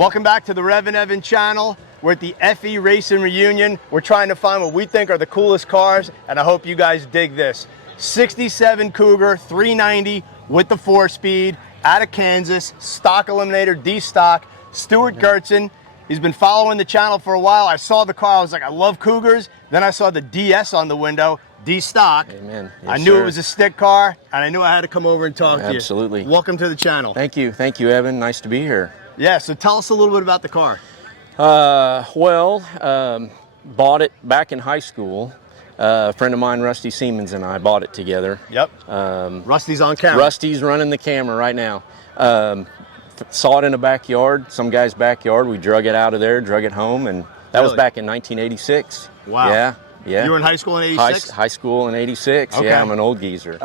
Welcome back to the REVan channel. We're at the FE Racing Reunion. We're trying to find what we think are the coolest cars, and I hope you guys dig this. 67 Cougar 390 with the 4-speed out of Kansas, stock eliminator, D-stock, Stuart Gertzen. He's been following the channel for a while. I saw the car, I was like, I love Cougars. Then I saw the DS on the window, D-stock. Amen. Yes, I knew sir. it was a stick car, and I knew I had to come over and talk to you. Absolutely. Welcome to the channel. Thank you, Evan. Nice to be here. Yeah, so tell us a little bit about the car. Bought it back in high school. A friend of mine, Rusty Siemens, and I bought it together. Yep. Rusty's on camera. Rusty's running the camera right now. Saw it in a backyard, some guy's backyard. We drug it out of there, drug it home, and that was back in 1986. Wow. Yeah. You were in high school in 86? High school in 86. Okay. Yeah, I'm an old geezer.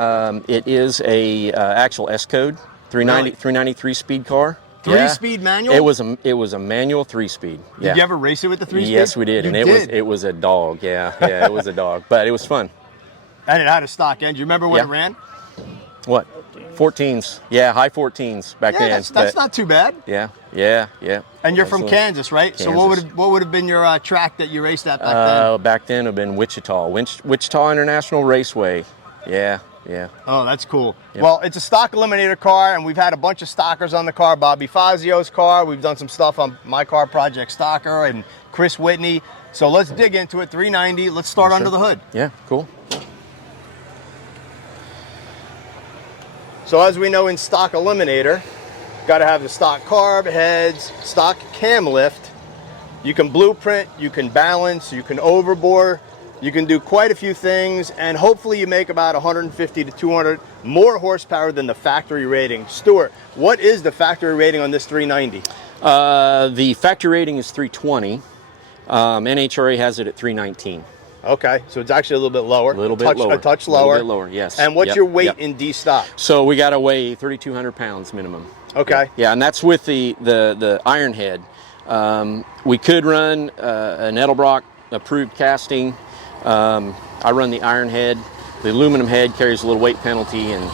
It is a actual S-Code, 393 speed car. Three-speed manual? It was a manual 3-speed. Yeah. Did you ever race it with the 3-speed? Yes, we did, it was a dog. Yeah, it was a dog, but it was fun. And it had a stock engine. You remember when it ran? What? 14s. Yeah, high 14s back then. That's not too bad. Yeah. And you're from Kansas, right? Kansas. So what would have been your track that you raced at back then? Back then it would have been Wichita International Raceway. Yeah. Oh, that's cool. Yep. Well, it's a stock eliminator car, and we've had a bunch of stockers on the car. Bobby Fazio's car. We've done some stuff on My Car Project Stocker and Chris Whitney. So let's dig into it. 390. Let's start under the hood. Yeah, cool. So as we know in stock eliminator, got to have the stock carb heads, stock cam lift. You can blueprint, you can balance, you can overbore. You can do quite a few things, and hopefully you make about 150 to 200 more horsepower than the factory rating. Stuart, what is the factory rating on this 390? The factory rating is 320. NHRA has it at 319. Okay, so it's actually a little bit lower. A touch lower. A little bit lower, yes. And what's your weight in D stock? So we got to weigh 3,200 pounds minimum. Okay. Yeah, and that's with the iron head. We could run an Edelbrock approved casting. I run the iron head. The aluminum head carries a little weight penalty, and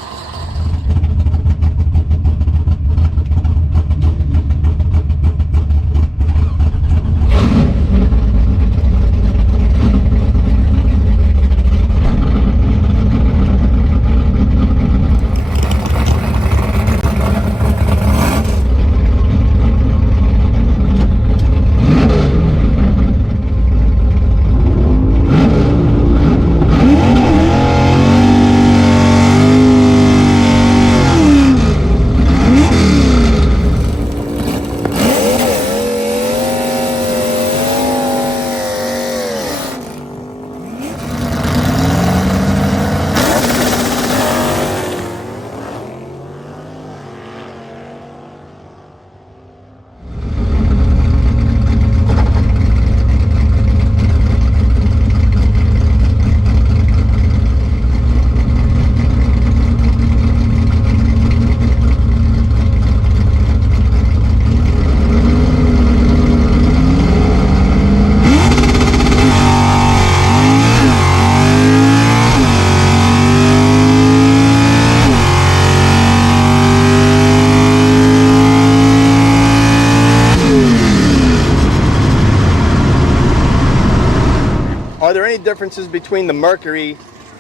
Are there any differences between the Mercury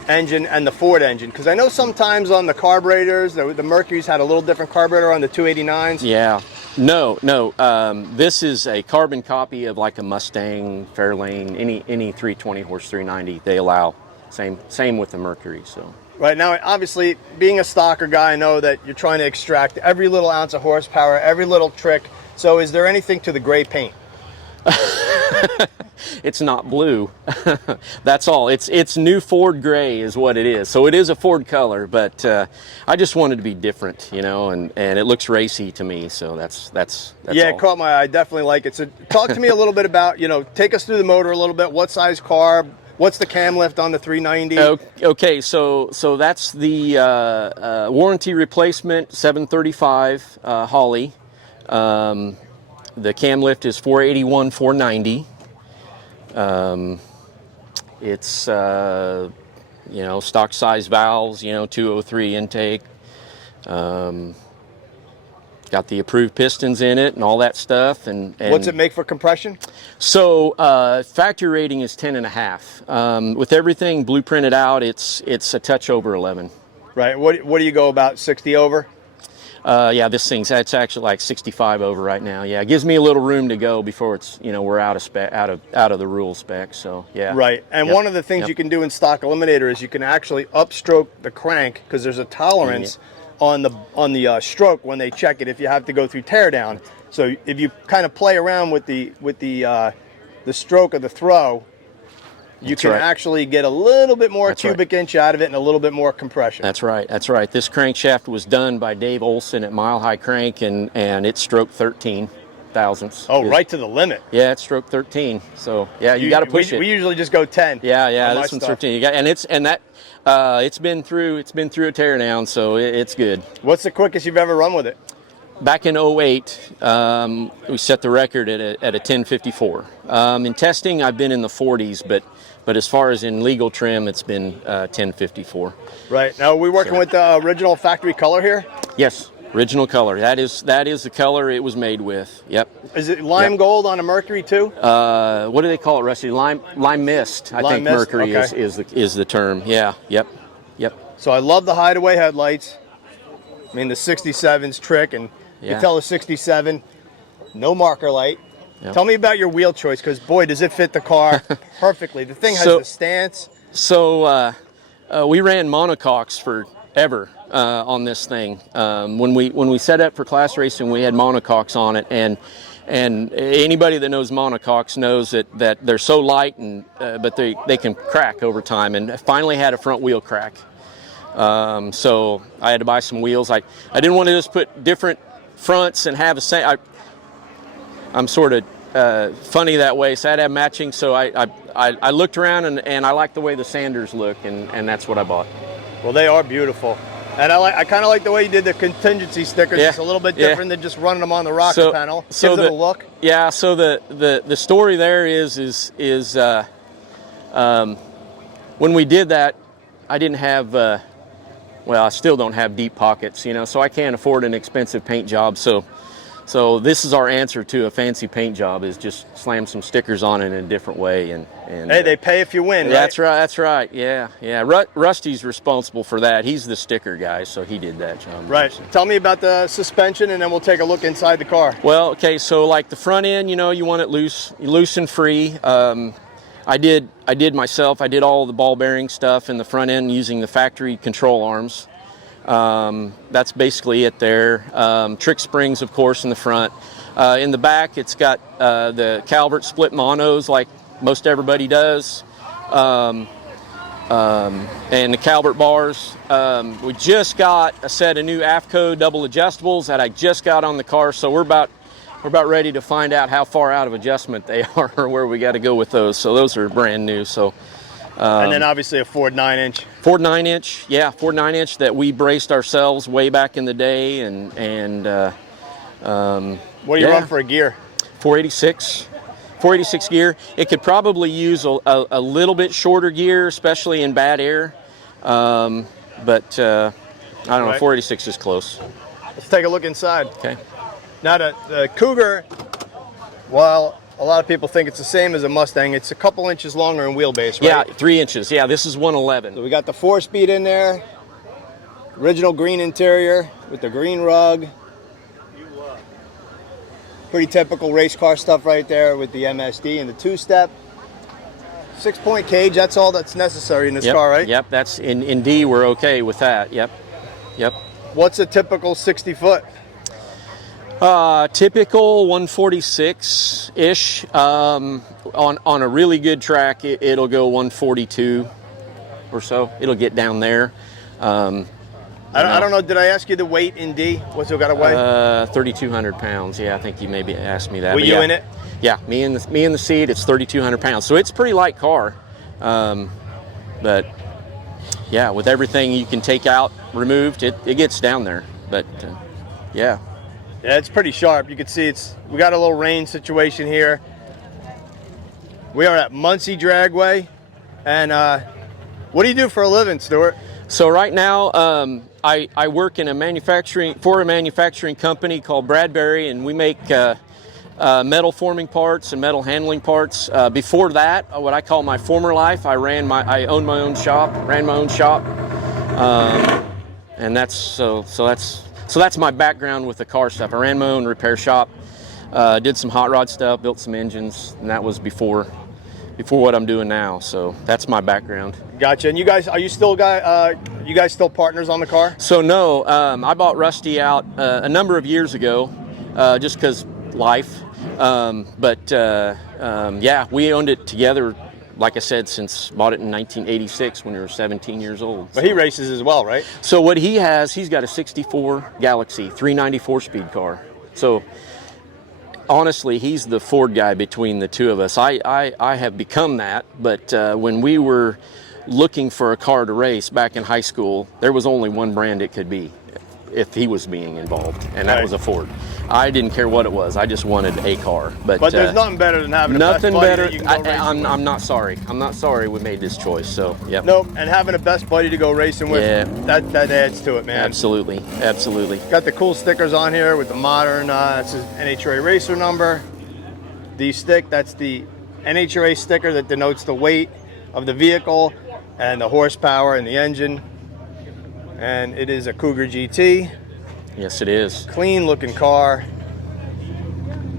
engine and the Ford engine? Because I know sometimes on the carburetors, the Mercury's had a little different carburetor on the 289s. yeah, no. This is a carbon copy of like a Mustang, Fairlane, any 320 horse 390 they allow. Same with the Mercury. So Right now, obviously, being a stocker guy, I know that you're trying to extract every little ounce of horsepower, every little trick. So is there anything to the gray paint? It's not blue. That's all. It's new Ford gray is what it is. So it is a Ford color, but I just wanted to be different, you know, and it looks racy to me. So that's yeah, all. It caught my eye. I definitely like it. So talk to me a little bit about, you know, take us through the motor a little bit. What size carb? What's the cam lift on the 390? Okay, so that's the warranty replacement 735 Holly. The cam lift is 481 490. It's you know, stock size valves, you know, 203 intake. got the approved pistons in it and all that stuff. And what's it make for compression? So factory rating is 10.5. With everything blueprinted out, it's a touch over 11. Right. What do you go about 60 over? Yeah, that's actually like 65 over right now. Yeah, it gives me a little room to go before it's, we're out of spec, out of the rule spec. So yeah. Right. And one of the things you can do in stock eliminator is you can actually upstroke the crank, because there's a tolerance on the stroke when they check it if you have to go through teardown. So if you kind of play around with the stroke of the throw, you can actually get a little bit more cubic inch out of it and a little bit more compression. That's right. That's right. This crankshaft was done by Dave Olson at Mile High Crank, and it stroked 13 thousandths. Oh, right to the limit. Yeah, it stroked 13. So yeah, you got to push it. We usually just go 10. Yeah. This one's 13. You got, it's been through a teardown, so it's good. What's the quickest you've ever run with it? Back in 08, we set the record at a 1054. In testing, I've been in the 40s, but as far as in legal trim, it's been 1054. Right. Now, are we working with the original factory color here? Yes, original color. That is the color it was made with. Yep. Is it lime gold on a Mercury too? What do they call it, Rusty? Lime mist. I think mist? Mercury is the term. Yeah. Yep. So I love the hideaway headlights. I mean, the 67's trick, and you can tell the 67, no marker light. Yep. Tell me about your wheel choice, because boy, does it fit the car perfectly. The thing has the stance. So we ran monocoques forever on this thing. When we set up for class racing, we had monocoques on it, and anybody that knows monocoques knows that they're so light, and but they can crack over time. And I finally had a front wheel crack. So I had to buy some wheels. I didn't want to just put different fronts and have the same. I'm sort of funny that way, so I had to have matching. So I looked around and I liked the way the Sanders look, and that's what I bought. Well, they are beautiful, and I kind of like the way you did the contingency stickers. Yeah. It's a little bit different than just running them on the rocker panel. Gives it a look. Yeah. So the story there is when we did that, I didn't have. Well, I still don't have deep pockets, so I can't afford an expensive paint job. So this is our answer to a fancy paint job, is just slam some stickers on it in a different way. And hey, they pay if you win, right? That's right. Yeah. Rusty's responsible for that. He's the sticker guy, so he did that job. Right. Tell me about the suspension, and then we'll take a look inside the car. Well, okay, so like the front end, you want it loose and free. I did myself. I did all the ball bearing stuff in the front end using the factory control arms. That's basically it there. Trick springs, of course, in the front. In the back, it's got the Calvert split monos like most everybody does, and the Calvert bars. We just got a set of new AFCO double adjustables that I just got on the car, so we're about ready to find out how far out of adjustment they are or where we got to go with those. So those are brand new. So. And then obviously a Ford 9-inch. Ford 9-inch, yeah, Ford 9-inch that we braced ourselves way back in the day, and what do you run for a gear? 486 gear. It could probably use a little bit shorter gear, especially in bad air, but I don't know. 486 is close. Let's take a look inside. Okay. Now the Cougar, while a lot of people think it's the same as a Mustang, it's a couple inches longer in wheelbase, right? Yeah, 3 inches. Yeah, this is 111. So we got the 4-speed in there, original green interior with the green rug. Pretty typical race car stuff right there with the MSD and the 2-step. 6-point cage, that's all that's necessary in this car, right? Yep, that's in D, we're okay with that. Yep. What's a typical 60-foot? Typical 146-ish. On a really good track, it'll go 142 or so. It'll get down there. I don't know. Did I ask you the weight in D? What's it got to weigh? 3,200 pounds. Yeah, I think you maybe asked me that. Were you in it? Yeah, me in the seat. It's 3,200 pounds. So it's a pretty light car. But yeah, with everything you can take out, removed, it gets down there. But yeah. Yeah, it's pretty sharp. You can see we got a little rain situation here. We are at Muncie Dragway. And what do you do for a living, Stuart? So right now, I work in a manufacturing company called Bradbury, and we make metal forming parts and metal handling parts. Before that, what I call my former life, I ran my own shop, and that's that's my background with the car stuff. I ran my own repair shop, did some hot rod stuff, built some engines, and that was before what I'm doing now. So that's my background. Gotcha. And you guys, are you still you guys still partners on the car? So no, I bought Rusty out a number of years ago, just because life. Yeah, we owned it together, like I said, since bought it in 1986 when we were 17 years old. But he races as well, right? So what he's got a 64 Galaxy 394 speed car. So honestly, he's the Ford guy between the two of us. I have become that, but when we were looking for a car to race back in high school, there was only one brand it could be if he was being involved, and that was a Ford. I didn't care what it was. I just wanted a car. But there's nothing better than having a best buddy that you can go racing with. I'm not sorry. I'm not sorry we made this choice. So yeah. Nope. And having a best buddy to go racing with, that adds to it, man. Absolutely. Got the cool stickers on here with the modern. This is NHRA racer number. The stick. That's the NHRA sticker that denotes the weight of the vehicle and the horsepower in the engine. And it is a Cougar GT. Yes, it is. Clean looking car.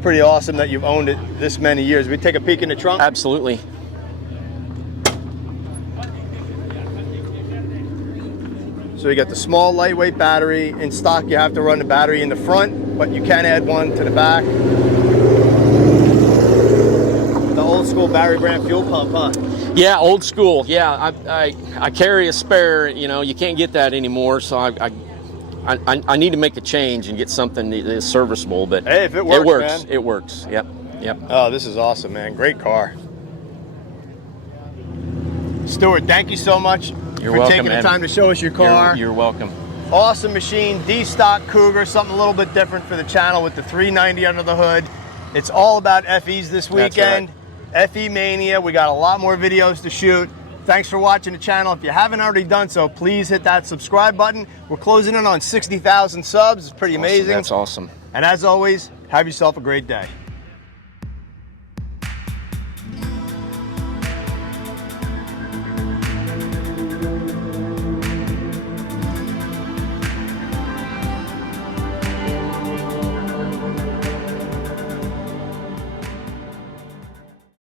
Pretty awesome that you've owned it this many years. We take a peek in the trunk? Absolutely. So you got the small lightweight battery. In stock you have to run the battery in the front, but you can add one to the back. The old school Barry brand fuel pump, huh? Yeah, old school. Yeah, I carry a spare. You know, you can't get that anymore, so I need to make a change and get something that is serviceable. But hey, if it works, man. It works. Yep. Oh, this is awesome, man. Great car. Stuart, thank you so much for taking the time to show us your car. You're welcome. Awesome machine, D-stock Cougar, something a little bit different for the channel with the 390 under the hood. It's all about FEs this weekend. FE Mania. We got a lot more videos to shoot. Thanks for watching the channel. If you haven't already done so, please hit that subscribe button. We're closing in on 60,000 subs. It's pretty amazing. That's awesome. And as always, have yourself a great day.